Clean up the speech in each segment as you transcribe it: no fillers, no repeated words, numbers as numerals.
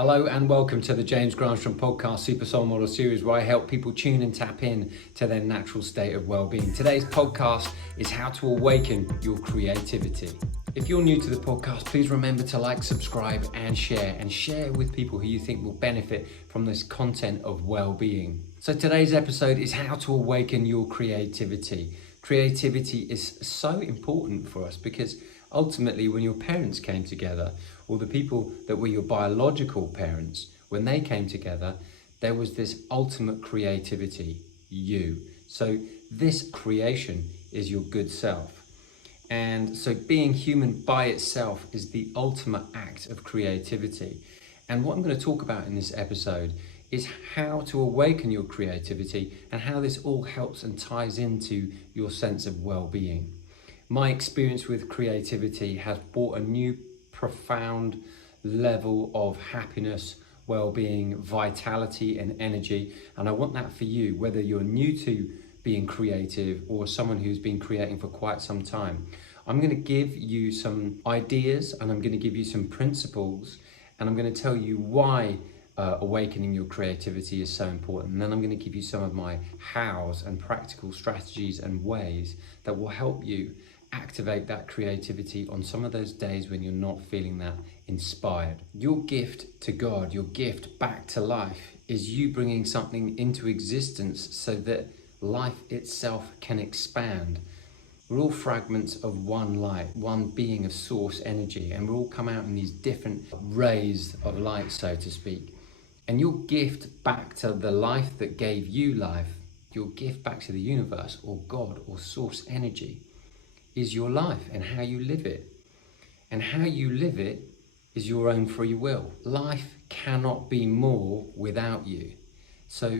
Hello and welcome to the James Granström podcast Super Soul Model series, where I help people tune and tap in to their natural state of well-being. Today's podcast is how to awaken your creativity. If you're new to the podcast, please remember to like, subscribe and share with people who you think will benefit from this content of well-being. So today's episode is how to awaken your creativity. Creativity is so important for us because ultimately when your parents came together, or the people that were your biological parents, when they came together, there was this ultimate creativity, you. So this creation is your good self. And so being human by itself is the ultimate act of creativity. And what I'm going to talk about in this episode is how to awaken your creativity and how this all helps and ties into your sense of well-being. My experience with creativity has brought a new profound level of happiness, well-being, vitality and energy, and I want that for you, whether you're new to being creative or someone who's been creating for quite some time. I'm going to give you some ideas and I'm going to give you some principles and I'm going to tell you why awakening your creativity is so important, and then I'm going to give you some of my hows and practical strategies and ways that will help you activate that creativity on some of those days when you're not feeling that inspired. Your gift to God, your gift back to life, is you bringing something into existence so that life itself can expand. We're all fragments of one light, one being of source energy, and we all come out in these different rays of light, so to speak. And your gift back to the life that gave you life, your gift back to the universe or God or source energy, is your life and how you live it. And how you live it is your own free will. Life cannot be more without you. So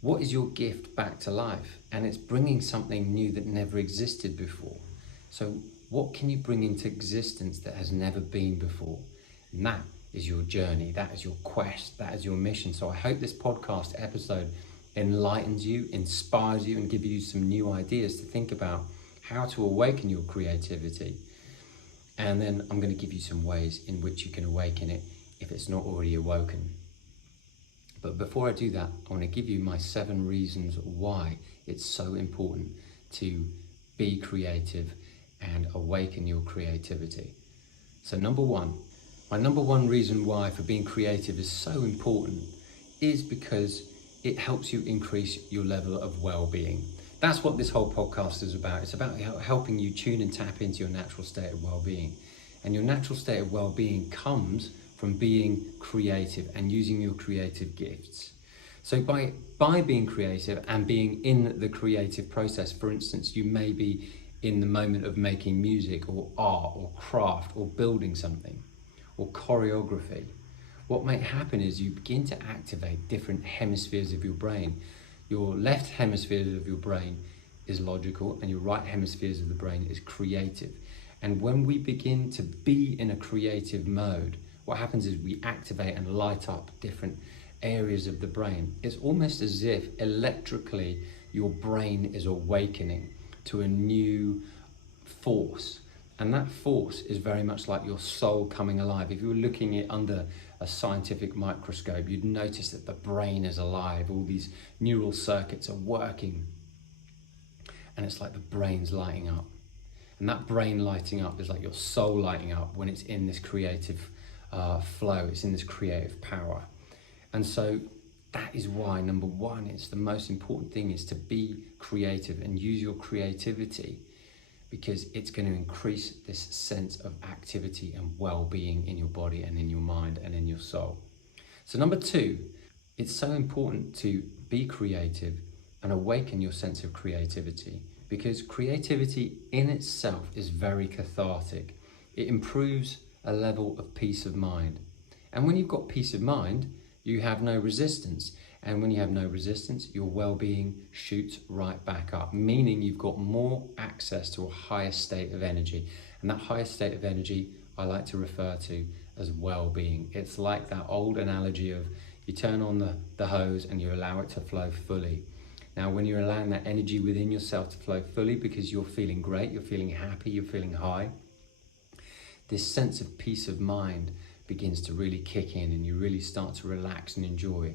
what is your gift back to life? And it's bringing something new that never existed before. So what can you bring into existence that has never been before? And that is your journey, that is your quest, that is your mission. So I hope this podcast episode enlightens you, inspires you, and gives you some new ideas to think about how to awaken your creativity. And then I'm going to give you some ways in which you can awaken it if it's not already awoken. But before I do that, I want to give you my 7 reasons why it's so important to be creative and awaken your creativity. So my number one reason why for being creative is so important is because it helps you increase your level of well-being. That's what this whole podcast is about. It's about helping you tune and tap into your natural state of well-being. And your natural state of well-being comes from being creative and using your creative gifts. So by being creative and being in the creative process, for instance, you may be in the moment of making music or art or craft or building something or choreography. What may happen is you begin to activate different hemispheres of your brain. Your left hemisphere of your brain is logical and your right hemispheres of the brain is creative. And when we begin to be in a creative mode, what happens is we activate and light up different areas of the brain. It's almost as if electrically your brain is awakening to a new force. And that force is very much like your soul coming alive. If you were looking at under a scientific microscope, you'd notice that the brain is alive. All these neural circuits are working. And it's like the brain's lighting up. And that brain lighting up is like your soul lighting up when it's in this creative flow. It's in this creative power. And so that is why, number one, it's the most important thing is to be creative and use your creativity, because it's going to increase this sense of activity and well-being in your body and in your mind and in your soul. So number 2, it's so important to be creative and awaken your sense of creativity, because creativity in itself is very cathartic. It improves a level of peace of mind. And when you've got peace of mind, you have no resistance. And when you have no resistance, your well-being shoots right back up, meaning you've got more access to a higher state of energy. And that higher state of energy, I like to refer to as well-being. It's like that old analogy of you turn on the hose and you allow it to flow fully. Now, when you're allowing that energy within yourself to flow fully because you're feeling great, you're feeling happy, you're feeling high, this sense of peace of mind begins to really kick in and you really start to relax and enjoy.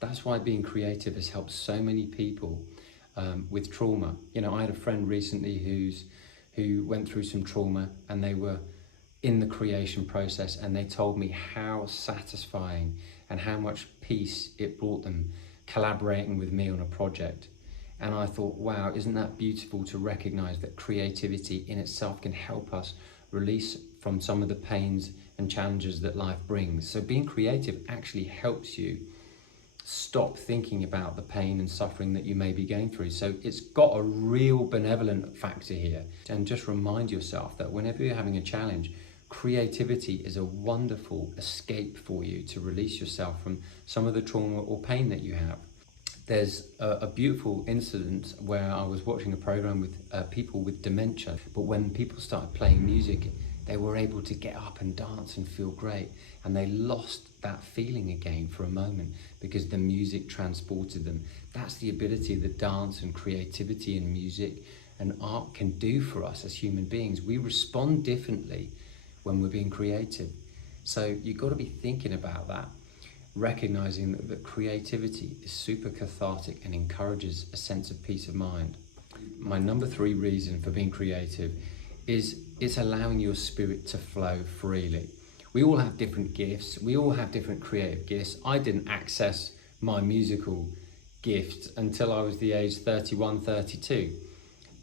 That's why being creative has helped so many people with trauma. You know, I had a friend recently who went through some trauma, and they were in the creation process, and they told me how satisfying and how much peace it brought them collaborating with me on a project. And I thought, wow, isn't that beautiful to recognize that creativity in itself can help us release from some of the pains and challenges that life brings. So being creative actually helps you stop thinking about the pain and suffering that you may be going through. So it's got a real benevolent factor here. And just remind yourself that whenever you're having a challenge, creativity is a wonderful escape for you to release yourself from some of the trauma or pain that you have. There's a beautiful incident where I was watching a program with people with dementia, but when people started playing music, they were able to get up and dance and feel great. And they lost that feeling again for a moment because the music transported them. That's the ability that dance and creativity and music and art can do for us as human beings. We respond differently when we're being creative. So you've got to be thinking about that, recognizing that creativity is super cathartic and encourages a sense of peace of mind. My number 3 reason for being creative is it's allowing your spirit to flow freely. We all have different gifts. We all have different creative gifts. I didn't access my musical gift until I was the age 31, 32.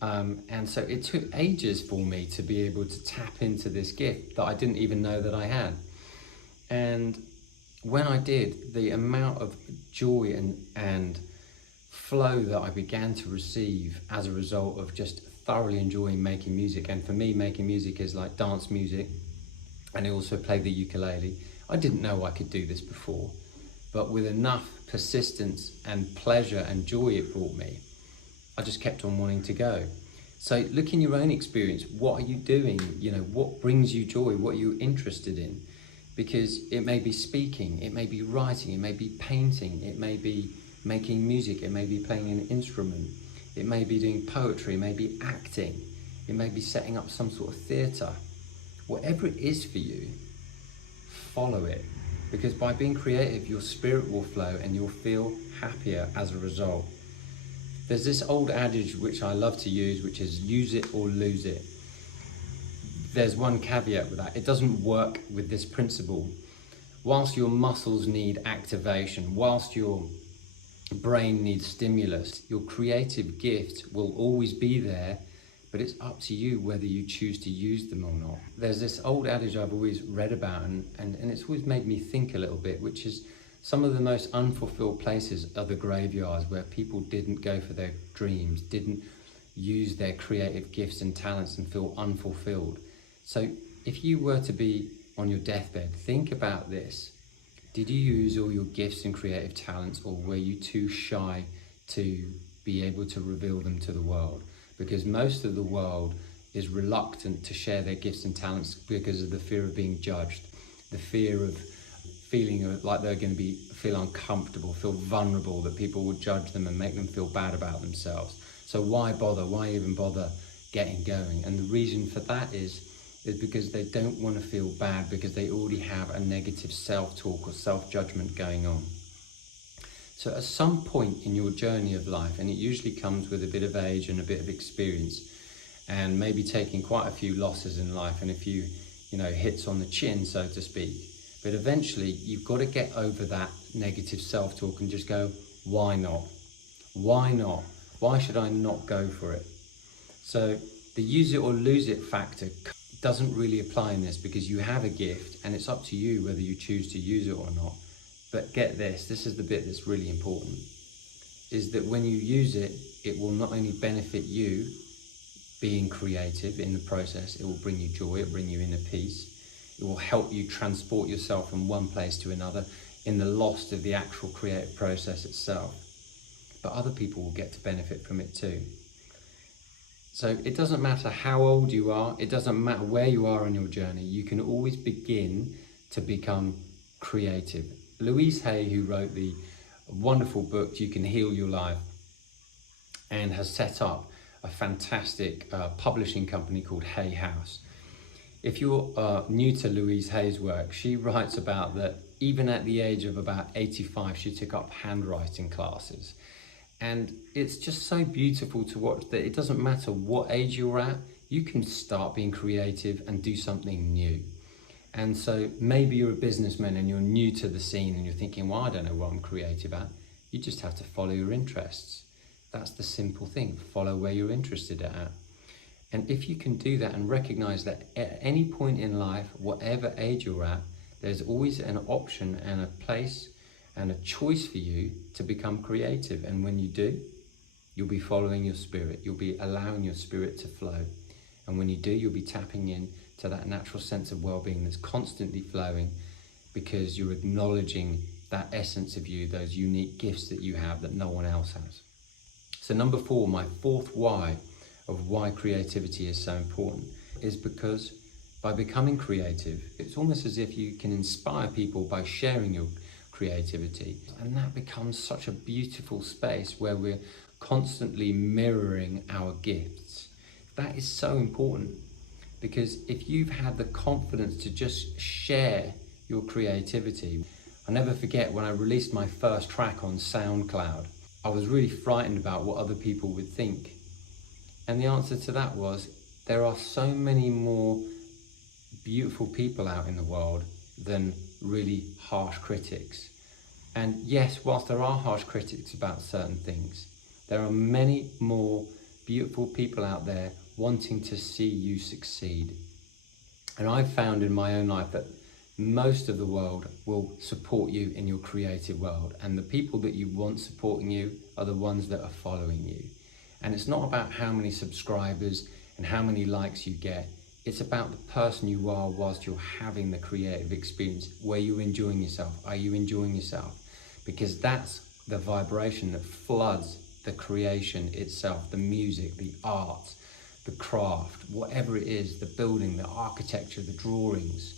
And so it took ages for me to be able to tap into this gift that I didn't even know that I had. And when I did, the amount of joy and flow that I began to receive as a result of just thoroughly enjoying making music. And for me, making music is like dance music, and I also play the ukulele. I didn't know I could do this before, but with enough persistence and pleasure and joy it brought me, I just kept on wanting to go. So look in your own experience. What are you doing? You know, what brings you joy? What are you interested in? Because it may be speaking, it may be writing, it may be painting, it may be making music, it may be playing an instrument, it may be doing poetry, it may be acting, it may be setting up some sort of theatre. Whatever it is for you, follow it. Because by being creative, your spirit will flow and you'll feel happier as a result. There's this old adage which I love to use, which is use it or lose it. There's one caveat with that. It doesn't work with this principle. Whilst your muscles need activation, whilst your brain needs stimulus, your creative gift will always be there, but it's up to you whether you choose to use them or not. There's this old adage I've always read about and it's always made me think a little bit, which is some of the most unfulfilled places are the graveyards, where people didn't go for their dreams, didn't use their creative gifts and talents and feel unfulfilled. So if you were to be on your deathbed, think about this. Did you use all your gifts and creative talents, or were you too shy to be able to reveal them to the world? Because most of the world is reluctant to share their gifts and talents because of the fear of being judged, the fear of feeling like they're going to feel uncomfortable, feel vulnerable, that people will judge them and make them feel bad about themselves. So why bother? Why even bother getting going? And the reason for that is because they don't want to feel bad, because they already have a negative self-talk or self-judgment going on. So at some point in your journey of life, and it usually comes with a bit of age and a bit of experience, and maybe taking quite a few losses in life and a few, hits on the chin, so to speak. But eventually you've got to get over that negative self-talk and just go, why not? Why not? Why should I not go for it? So the use it or lose it factor doesn't really apply in this, because you have a gift and it's up to you whether you choose to use it or not. But get this is the bit that's really important, is that when you use it, it will not only benefit you being creative in the process, it will bring you joy, it will bring you inner peace, it will help you transport yourself from one place to another in the loss of the actual creative process itself. But other people will get to benefit from it too. So it doesn't matter how old you are, it doesn't matter where you are on your journey, you can always begin to become creative. Louise Hay, who wrote the wonderful book, You Can Heal Your Life, and has set up a fantastic publishing company called Hay House. If you're new to Louise Hay's work, she writes about that even at the age of about 85, she took up handwriting classes. And it's just so beautiful to watch that it doesn't matter what age you're at, you can start being creative and do something new. And so maybe you're a businessman and you're new to the scene and you're thinking, well, I don't know what I'm creative at. You just have to follow your interests. That's the simple thing, follow where you're interested at. And if you can do that and recognize that at any point in life, whatever age you're at, there's always an option and a place and a choice for you to become creative. And when you do, you'll be following your spirit. You'll be allowing your spirit to flow. And when you do, you'll be tapping in to that natural sense of well-being that's constantly flowing, because you're acknowledging that essence of you, those unique gifts that you have that no one else has. So number 4, my fourth why of why creativity is so important is because by becoming creative, it's almost as if you can inspire people by sharing your creativity. And that becomes such a beautiful space where we're constantly mirroring our gifts. That is so important, because if you've had the confidence to just share your creativity, I'll never forget when I released my first track on SoundCloud, I was really frightened about what other people would think. And the answer to that was, there are so many more beautiful people out in the world than really harsh critics. And yes, whilst there are harsh critics about certain things, there are many more beautiful people out there wanting to see you succeed. And I've found in my own life that most of the world will support you in your creative world, and the people that you want supporting you are the ones that are following you. And it's not about how many subscribers and how many likes you get. It's about the person you are whilst you're having the creative experience. Were you enjoying yourself? Are you enjoying yourself? Because that's the vibration that floods the creation itself, the music, the art, the craft, whatever it is, the building, the architecture, the drawings.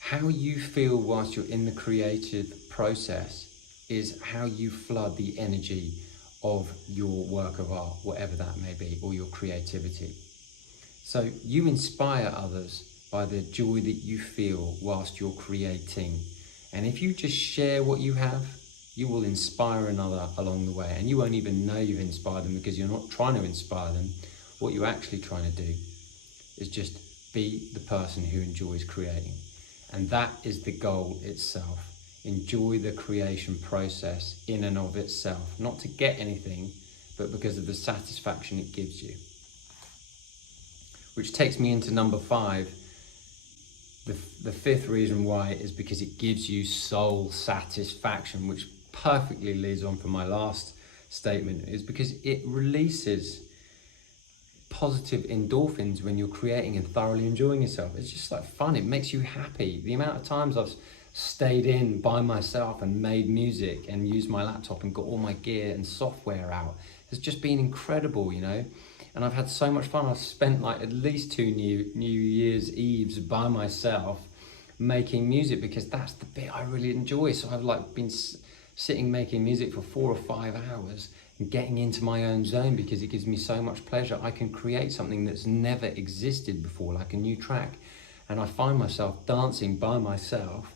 How you feel whilst you're in the creative process is how you flood the energy of your work of art, whatever that may be, or your creativity. So you inspire others by the joy that you feel whilst you're creating. And if you just share what you have, you will inspire another along the way. And you won't even know you've inspired them, because you're not trying to inspire them. What you're actually trying to do is just be the person who enjoys creating. And that is the goal itself. Enjoy the creation process in and of itself, not to get anything, but because of the satisfaction it gives you. Which takes me into number 5. The fifth reason why is because it gives you soul satisfaction, which perfectly leads on from my last statement, is because it releases positive endorphins when you're creating and thoroughly enjoying yourself. It's just like fun. It makes you happy. The amount of times I've stayed in by myself and made music and used my laptop and got all my gear and software out has just been incredible, you know. And I've had so much fun. I've spent like at least 2 New Year's Eves by myself making music, because that's the bit I really enjoy. So I've like been sitting making music for 4 or 5 hours and getting into my own zone, because it gives me so much pleasure. I can create something that's never existed before, like a new track. And I find myself dancing by myself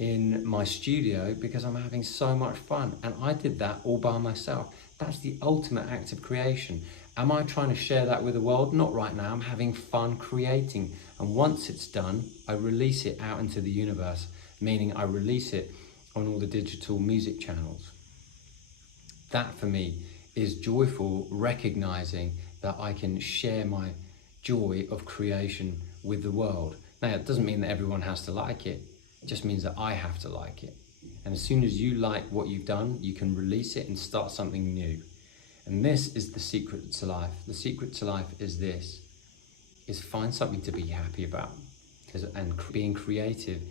in my studio because I'm having so much fun. And I did that all by myself. That's the ultimate act of creation. Am I trying to share that with the world? Not right now. I'm having fun creating. And once it's done, I release it out into the universe, meaning I release it on all the digital music channels. That for me is joyful, recognizing that I can share my joy of creation with the world. Now, it doesn't mean that everyone has to like it. It just means that I have to like it. And as soon as you like what you've done, you can release it and start something new. And this is the secret to life. The secret to life is this, is find something to be happy about. And being creative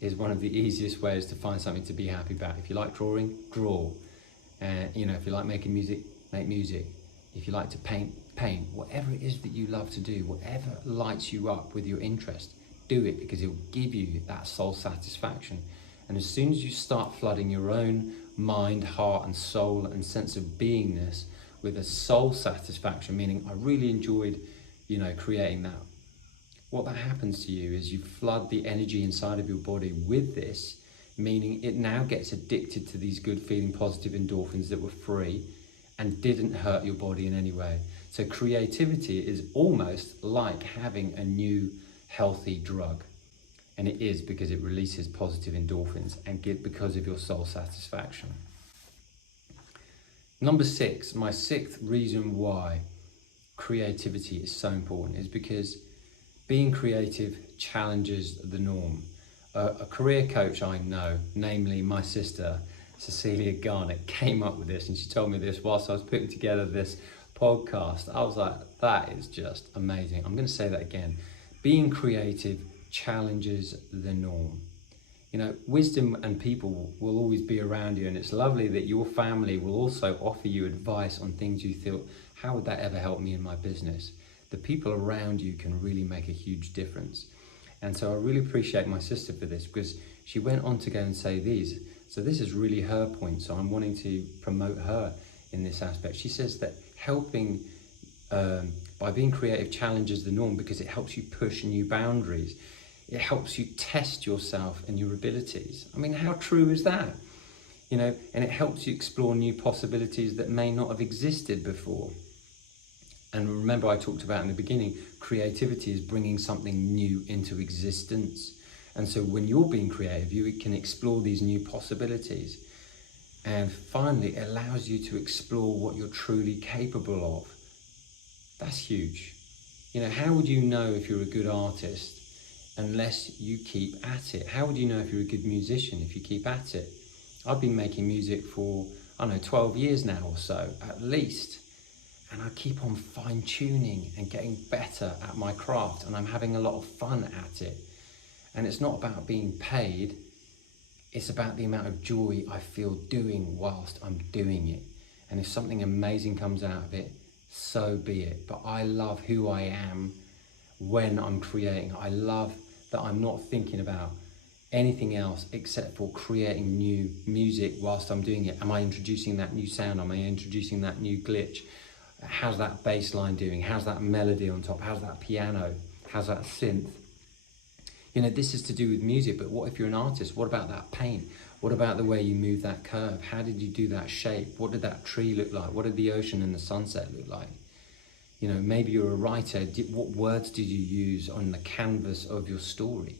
is one of the easiest ways to find something to be happy about. If you like drawing, draw. You know, if you like making music, make music. If you like to paint, paint. Whatever it is that you love to do, whatever lights you up with your interest, do it, because it will give you that soul satisfaction. And as soon as you start flooding your own mind, heart and soul and sense of beingness with a soul satisfaction, meaning I really enjoyed, you know, creating that, what that happens to you is you flood the energy inside of your body with this, meaning it now gets addicted to these good feeling positive endorphins that were free and didn't hurt your body in any way. So creativity is almost like having a new healthy drug. And it is, because it releases positive endorphins and because of your soul satisfaction. Number 6, my 6th reason why creativity is so important is because being creative challenges the norm. A career coach I know, namely my sister, Cecilia Garnett, came up with this, and she told me this whilst I was putting together this podcast. I was like, that is just amazing. I'm going to say that again. Being creative challenges the norm. You know, wisdom and people will always be around you, and it's lovely that your family will also offer you advice on things you thought, how would that ever help me in my business? The people around you can really make a huge difference. And so I really appreciate my sister for this, because she went on to go and say these. So this is really her point, so I'm wanting to promote her in this aspect. She says that helping by being creative challenges the norm because it helps you push new boundaries. It helps you test yourself and your abilities. I mean, how true is that? You know, and it helps you explore new possibilities that may not have existed before. And remember, I talked about in the beginning, creativity is bringing something new into existence. And so when you're being creative, you can explore these new possibilities. And finally, it allows you to explore what you're truly capable of. That's huge. You know, how would you know if you're a good artist unless you keep at it? How would you know if you're a good musician if you keep at it? I've been making music for, I don't know, 12 years now or so, at least. And I keep on fine-tuning and getting better at my craft, and I'm having a lot of fun at it. And it's not about being paid, it's about the amount of joy I feel doing whilst I'm doing it. And if something amazing comes out of it, so be it. But I love who I am when I'm creating. I love that I'm not thinking about anything else except for creating new music whilst I'm doing it. Am I introducing that new sound? Am I introducing that new glitch? How's that bass line doing? How's that melody on top? How's that piano? How's that synth? You know, this is to do with music, but what if you're an artist? What about that paint? What about the way you move that curve? How did you do that shape? What did that tree look like? What did the ocean and the sunset look like? You know, maybe you're a writer. What words did you use on the canvas of your story?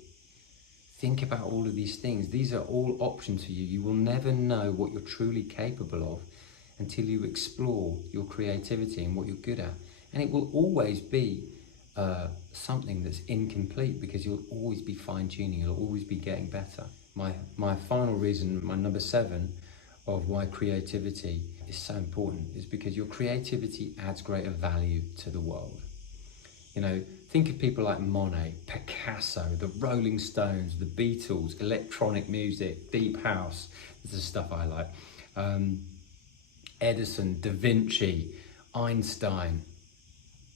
Think about all of these things. These are all options for you. You will never know what you're truly capable of until you explore your creativity and what you're good at. And it will always be something that's incomplete, because you'll always be fine-tuning, you'll always be getting better. My final reason, my number 7 of why creativity is so important is because your creativity adds greater value to the world. You know, think of people like Monet, Picasso, the Rolling Stones, the Beatles, electronic music, deep house. This is stuff I like. Edison, Da Vinci, Einstein,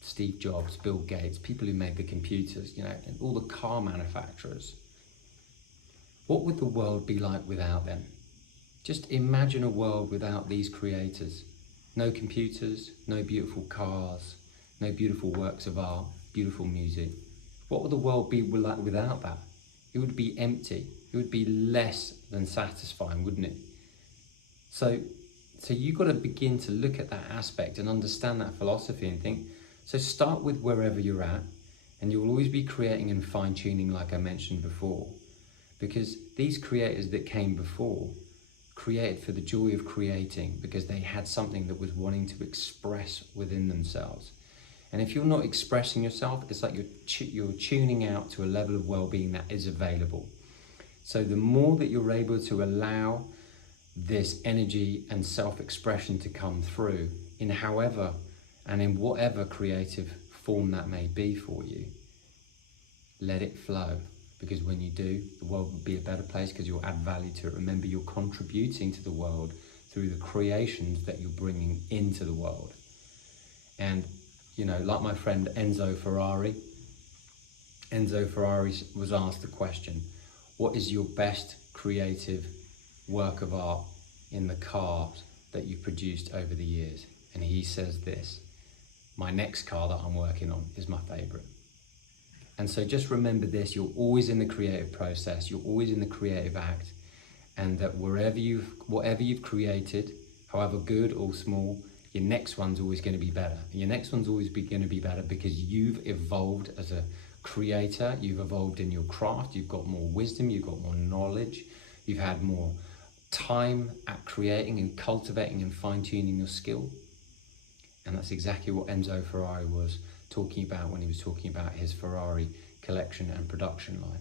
Steve Jobs, Bill Gates, people who made the computers, you know, and all the car manufacturers. What would the world be like without them? Just imagine a world without these creators. No computers, no beautiful cars, no beautiful works of art, beautiful music. What would the world be like without that? It would be empty. It would be less than satisfying, wouldn't it? So you've got to begin to look at that aspect and understand that philosophy and think, so start with wherever you're at, and you'll always be creating and fine-tuning, like I mentioned before, because these creators that came before created for the joy of creating, because they had something that was wanting to express within themselves. And if you're not expressing yourself, it's like you're tuning out to a level of well-being that is available. So the more that you're able to allow this energy and self-expression to come through in however and in whatever creative form that may be for you, let it flow. Because when you do, the world will be a better place, because you'll add value to it. Remember, you're contributing to the world through the creations that you're bringing into the world. And, you know, like my friend Enzo Ferrari was asked the question, what is your best creative work of art in the cars that you've produced over the years? And he says this, my next car that I'm working on is my favorite. And so just remember this, you're always in the creative process, you're always in the creative act, and that whatever you've created, however good or small, your next one's always going to be better. And your next one's always going to be better because you've evolved as a creator, you've evolved in your craft, you've got more wisdom, you've got more knowledge, you've had more time at creating and cultivating and fine-tuning your skill. And that's exactly what Enzo Ferrari was talking about when he was talking about his Ferrari collection and production line.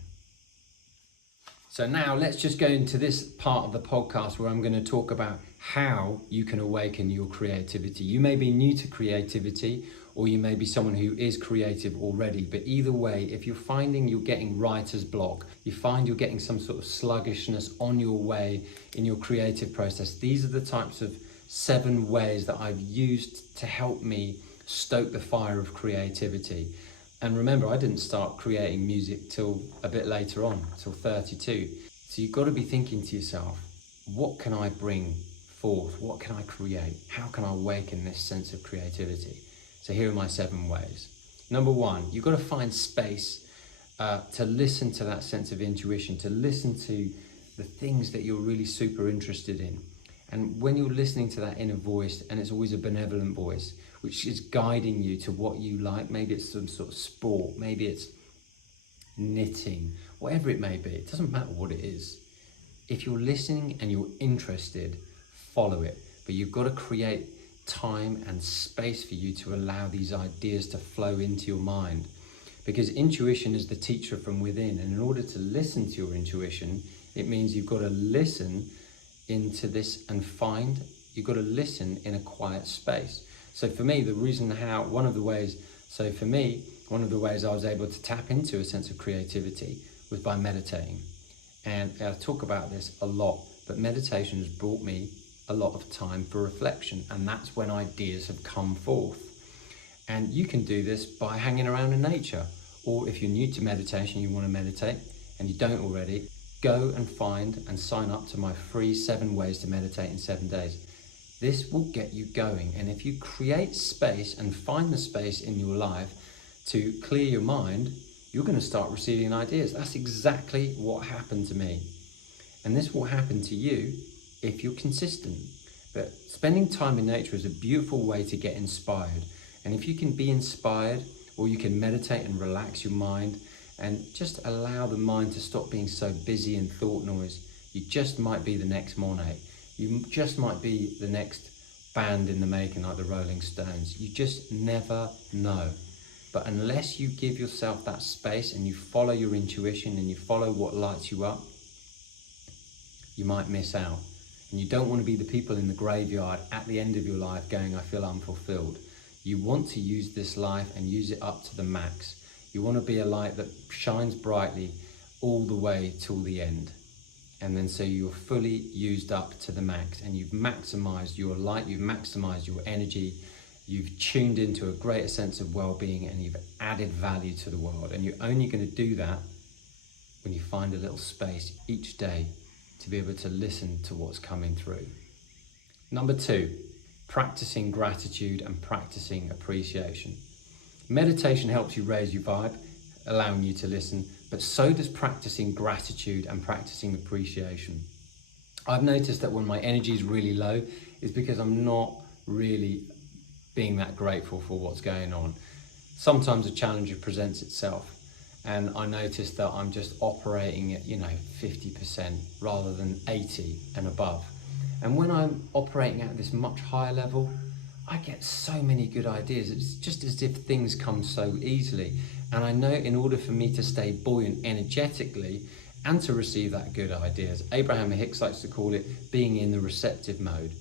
So now let's just go into this part of the podcast where I'm going to talk about how you can awaken your creativity. You may be new to creativity, or you may be someone who is creative already, but either way, if you're finding you're getting writer's block, you find you're getting some sort of sluggishness on your way in your creative process, these are the types of 7 ways that I've used to help me stoke the fire of creativity. And remember, I didn't start creating music till a bit later on, till 32. So you've got to be thinking to yourself, what can I bring forth? What can I create? How can I awaken this sense of creativity? So here are my 7 ways. Number 1, you've got to find space to listen to that sense of intuition, to listen to the things that you're really super interested in. And when you're listening to that inner voice, and it's always a benevolent voice, which is guiding you to what you like, maybe it's some sort of sport, maybe it's knitting, whatever it may be, it doesn't matter what it is. If you're listening and you're interested, follow it. But you've got to create time and space for you to allow these ideas to flow into your mind. Because intuition is the teacher from within, and in order to listen to your intuition, it means you've got to listen into this and you've got to listen in a quiet space. So for me, one of the ways I was able to tap into a sense of creativity was by meditating. And I talk about this a lot, but meditation has brought me a lot of time for reflection, and that's when ideas have come forth. And you can do this by hanging around in nature, or if you're new to meditation, you want to meditate and you don't already, go and find and sign up to my free 7 ways to meditate in 7 days. This will get you going. And if you create space and find the space in your life to clear your mind, you're going to start receiving ideas. That's exactly what happened to me. And this will happen to you if you're consistent. But spending time in nature is a beautiful way to get inspired. And if you can be inspired, or you can meditate and relax your mind and just allow the mind to stop being so busy in thought noise, you just might be the next Monet. You just might be the next band in the making, like the Rolling Stones. You just never know. But unless you give yourself that space and you follow your intuition and you follow what lights you up, you might miss out. And you don't want to be the people in the graveyard at the end of your life going, I feel unfulfilled. You want to use this life and use it up to the max. You want to be a light that shines brightly all the way till the end. And then so you're fully used up to the max, and you've maximized your light, you've maximized your energy, you've tuned into a greater sense of well-being, and you've added value to the world. And you're only going to do that when you find a little space each day to be able to listen to what's coming through. Number 2, practicing gratitude and practicing appreciation. Meditation helps you raise your vibe, allowing you to listen, but so does practicing gratitude and practicing appreciation. I've noticed that when my energy is really low, it's because I'm not really being that grateful for what's going on. Sometimes a challenge presents itself, and I notice that I'm just operating at 50% rather than 80 and above. And when I'm operating at this much higher level, I get so many good ideas. It's just as if things come so easily. And I know in order for me to stay buoyant energetically and to receive that good ideas, Abraham Hicks likes to call it being in the receptive mode.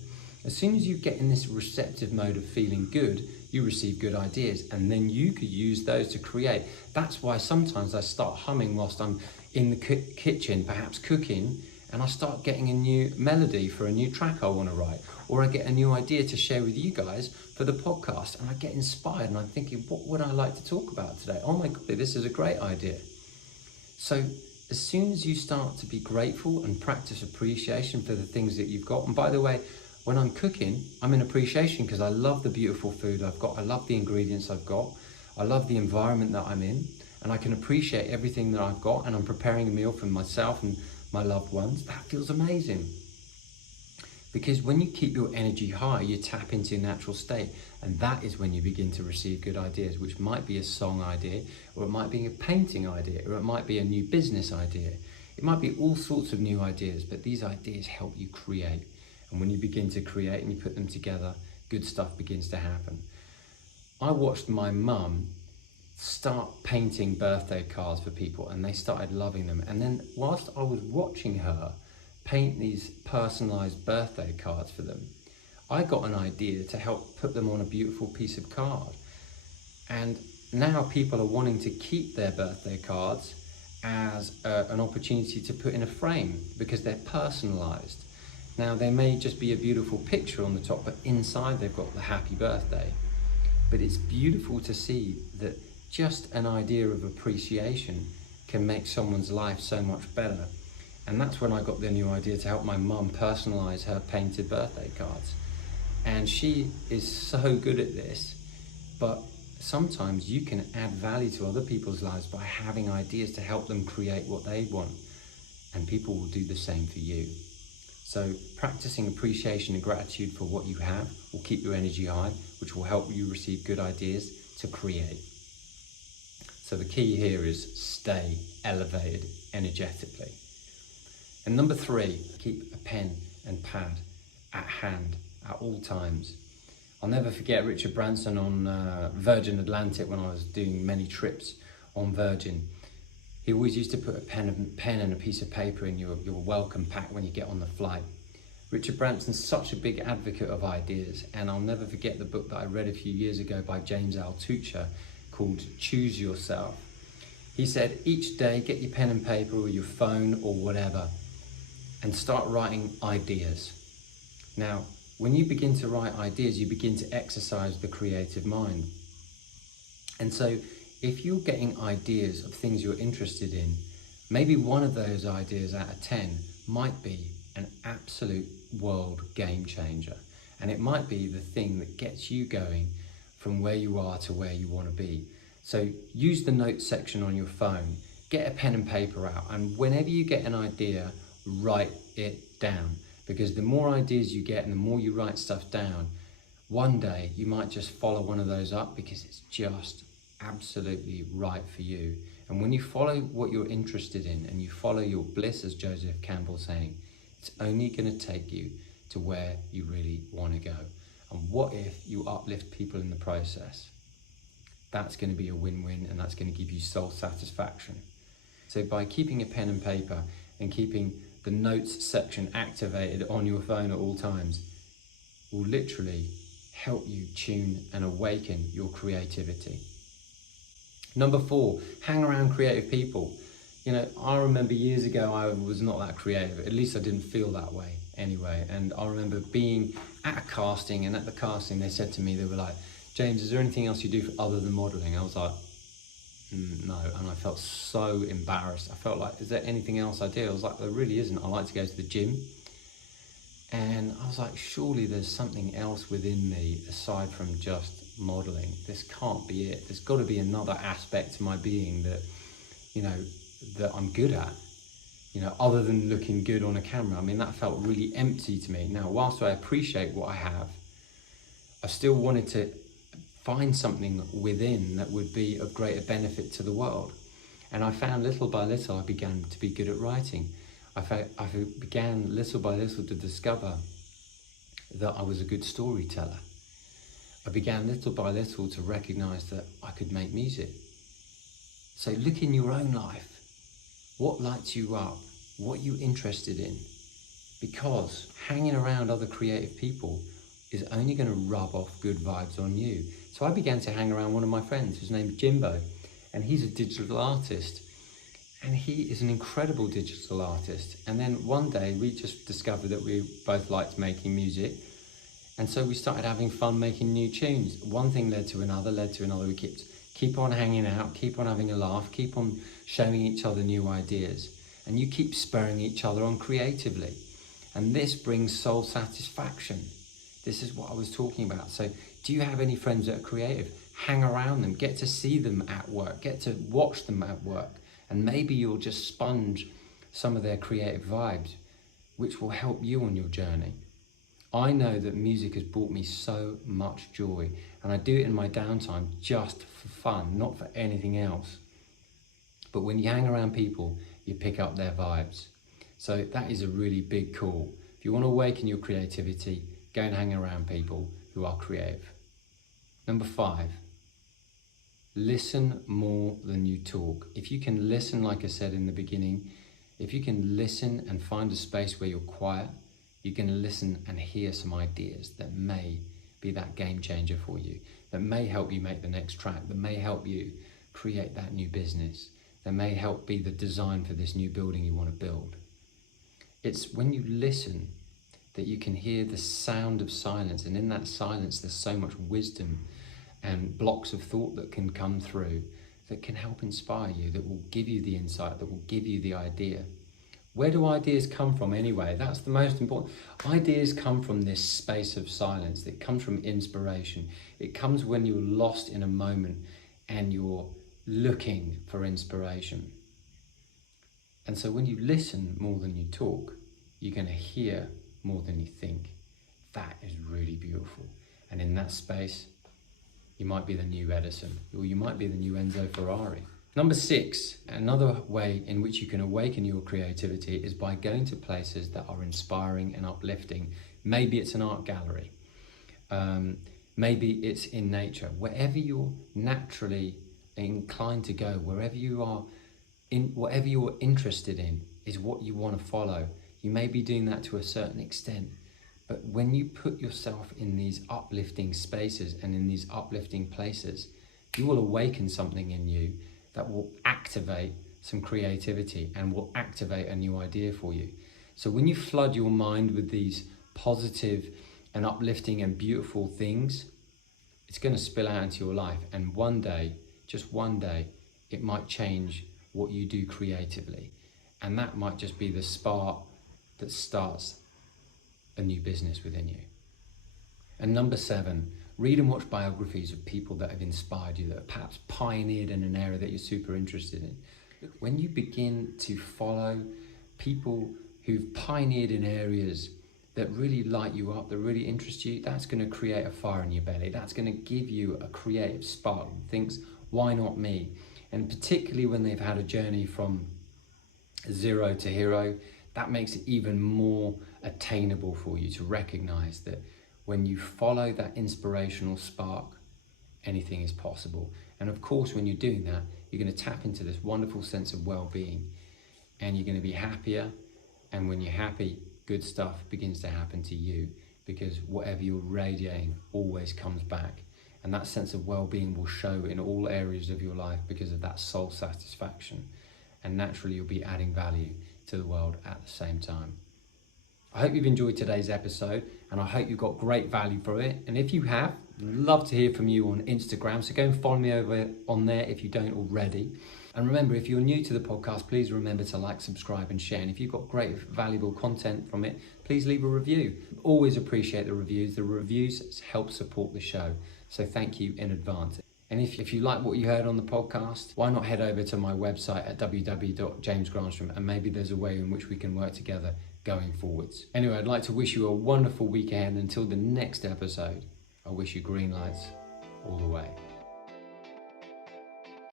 As soon as you get in this receptive mode of feeling good, you receive good ideas, and then you could use those to create. That's why sometimes I start humming whilst I'm in the kitchen, perhaps cooking, and I start getting a new melody for a new track I want to write, or I get a new idea to share with you guys for the podcast, and I get inspired and I'm thinking, what would I like to talk about today? Oh my God, this is a great idea. So as soon as you start to be grateful and practice appreciation for the things that you've got, and by the way, when I'm cooking, I'm in appreciation because I love the beautiful food I've got. I love the ingredients I've got. I love the environment that I'm in. and I can appreciate everything that I've got, and I'm preparing a meal for myself and my loved ones, that feels amazing. Because when you keep your energy high, you tap into your natural state, and that is when you begin to receive good ideas, which might be a song idea, or it might be a painting idea, or it might be a new business idea. It might be all sorts of new ideas, but these ideas help you create. And when you begin to create and you put them together, good stuff begins to happen. I watched my mum start painting birthday cards for people, and they started loving them. And then whilst I was watching her paint these personalized birthday cards for them, I got an idea to help put them on a beautiful piece of card. And now people are wanting to keep their birthday cards as an opportunity to put in a frame, because they're personalized. Now, they may just be a beautiful picture on the top, but inside they've got the happy birthday. But it's beautiful to see that just an idea of appreciation can make someone's life so much better. And that's when I got the new idea to help my mum personalize her painted birthday cards. And she is so good at this, but sometimes you can add value to other people's lives by having ideas to help them create what they want, and people will do the same for you. So practicing appreciation and gratitude for what you have will keep your energy high, which will help you receive good ideas to create. So the key here is stay elevated energetically. And number 3, keep a pen and pad at hand at all times. I'll never forget Richard Branson on Virgin Atlantic when I was doing many trips on Virgin. He always used to put a pen and a piece of paper in your welcome pack when you get on the flight. Richard Branson's such a big advocate of ideas, and I'll never forget the book that I read a few years ago by James Altucher called Choose Yourself. He said, each day get your pen and paper or your phone or whatever and start writing ideas. Now, when you begin to write ideas, you begin to exercise the creative mind. And so if you're getting ideas of things you're interested in, maybe one of those ideas out of 10 might be an absolute world game changer. And it might be the thing that gets you going from where you are to where you want to be. So use the notes section on your phone, get a pen and paper out, and whenever you get an idea, write it down. Because the more ideas you get and the more you write stuff down, one day you might just follow one of those up because it's just absolutely right for you. And when you follow what you're interested in and you follow your bliss, as Joseph Campbell's saying, it's only going to take you to where you really want to go. And what if you uplift people in the process? That's going to be a win-win, and that's going to give you soul satisfaction. So by keeping a pen and paper and keeping the notes section activated on your phone at all times will literally help you tune and awaken your creativity. Number 4, hang around creative people. You know, I remember years ago I was not that creative, at least I didn't feel that way anyway. And I remember being at a casting, and at the casting they said to me, they were like, James, is there anything else you do other than modelling? I was like, no, and I felt so embarrassed. I felt like, is there anything else I do? I was like, there really isn't. I like to go to the gym. And I was like, surely there's something else within me aside from just modelling. This can't be it. There's got to be another aspect to my being that, you know, that I'm good at, you know, other than looking good on a camera. I mean, that felt really empty to me. Now, whilst I appreciate what I have, I still wanted to find something within that would be of greater benefit to the world. And I found little by little I began to be good at writing. I began little by little to discover that I was a good storyteller. I began little by little to recognize that I could make music. So look in your own life. What lights you up? What are you interested in? Because hanging around other creative people is only going to rub off good vibes on you. So I began to hang around one of my friends whose name's Jimbo, and he's a digital artist. And he is an incredible digital artist. And then one day we just discovered that we both liked making music. And so we started having fun making new tunes. One thing led to another. We keep on hanging out, keep on having a laugh, keep on showing each other new ideas. And you keep spurring each other on creatively. And this brings soul satisfaction. This is what I was talking about. So do you have any friends that are creative? hang around them, get to see them at work, get to watch them at work, and maybe you'll just sponge some of their creative vibes, which will help you on your journey. I know that music has brought me so much joy, and I do it in my downtime just for fun, not for anything else. But when you hang around people, you pick up their vibes. So that is a really big call. If you want to awaken your creativity, go and hang around people who are creative. Number 5, listen more than you talk. If you can listen, like I said in the beginning, if you can listen and find a space where you're quiet, you can listen and hear some ideas that may be that game changer for you, that may help you make the next track, that may help you create that new business, that may help be the design for this new building you want to build. It's when you listen that you can hear the sound of silence, and in that silence there's so much wisdom and blocks of thought that can come through that can help inspire you, that will give you the insight, that will give you the idea. Where do ideas come from anyway? That's the most important. Ideas come from this space of silence. It comes from inspiration. It comes when you're lost in a moment and you're looking for inspiration. And so when you listen more than you talk, you're going to hear more than you think. That is really beautiful. And in that space, you might be the new Edison, or you might be the new Enzo Ferrari. Number 6, another way in which you can awaken your creativity is by going to places that are inspiring and uplifting. Maybe it's an art gallery. Maybe it's in nature. Wherever you're naturally inclined to go, wherever you are, whatever you're interested in is what you want to follow. You may be doing that to a certain extent, but when you put yourself in these uplifting spaces and in these uplifting places, you will awaken something in you that will activate some creativity and will activate a new idea for you. So when you flood your mind with these positive and uplifting and beautiful things, it's going to spill out into your life. And one day, just one day, it might change what you do creatively. And that might just be the spark that starts a new business within you. And number 7, read and watch biographies of people that have inspired you, that have perhaps pioneered in an area that you're super interested in. When you begin to follow people who've pioneered in areas that really light you up, that really interest you, that's going to create a fire in your belly. That's going to give you a creative spark that thinks, why not me? And particularly when they've had a journey from 0 to hero, that makes it even more attainable for you to recognize that when you follow that inspirational spark, anything is possible. And of course, when you're doing that, you're going to tap into this wonderful sense of well-being, and you're going to be happier. And when you're happy, good stuff begins to happen to you, because whatever you're radiating always comes back. And that sense of well-being will show in all areas of your life because of that soul satisfaction. And naturally, you'll be adding value to the world at the same time. I hope you've enjoyed today's episode, and I hope you got great value from it. And if you have, I'd love to hear from you on Instagram. So go and follow me over on there if you don't already. And remember, if you're new to the podcast, please remember to like, subscribe and share. And if you've got great, valuable content from it, please leave a review. Always appreciate the reviews. The reviews help support the show. So thank you in advance. And if you like what you heard on the podcast, why not head over to my website at www.jamesgranström, and maybe there's a way in which we can work together going forwards. Anyway, I'd like to wish you a wonderful week ahead. Until the next episode, I wish you green lights all the way.